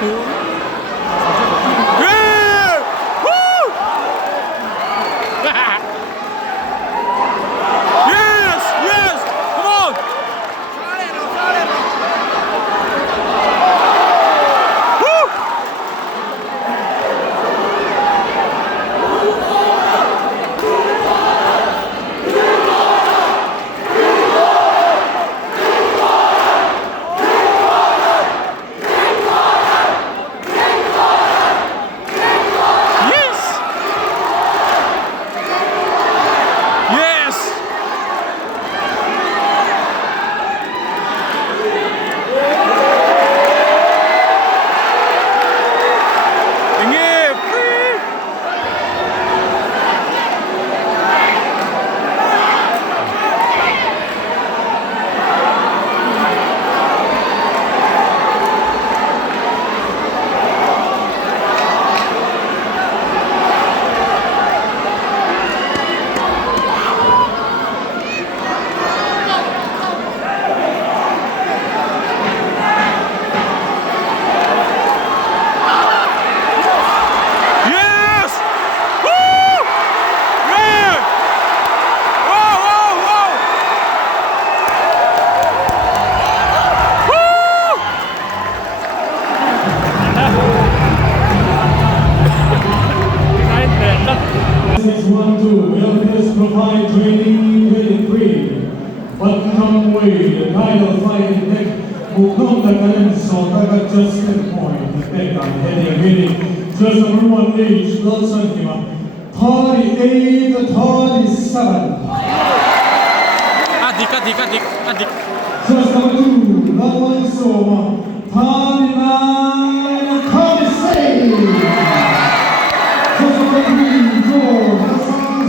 Yes, yes, come on. Woo! Yes! Yes! Ingrid! Yes! Woo! Man! Whoa, whoa, whoa! Woo! Welfare Provide Training 23 Button Way, the title fighting deck, Mukong Takalim, Sotaka Justin Point, the deck on heading. Just number 1 age, Lawson Hima, 38, 37. Adik. Just number 2, Lawan Soma, 39, 36. Just number 3, George Hassan,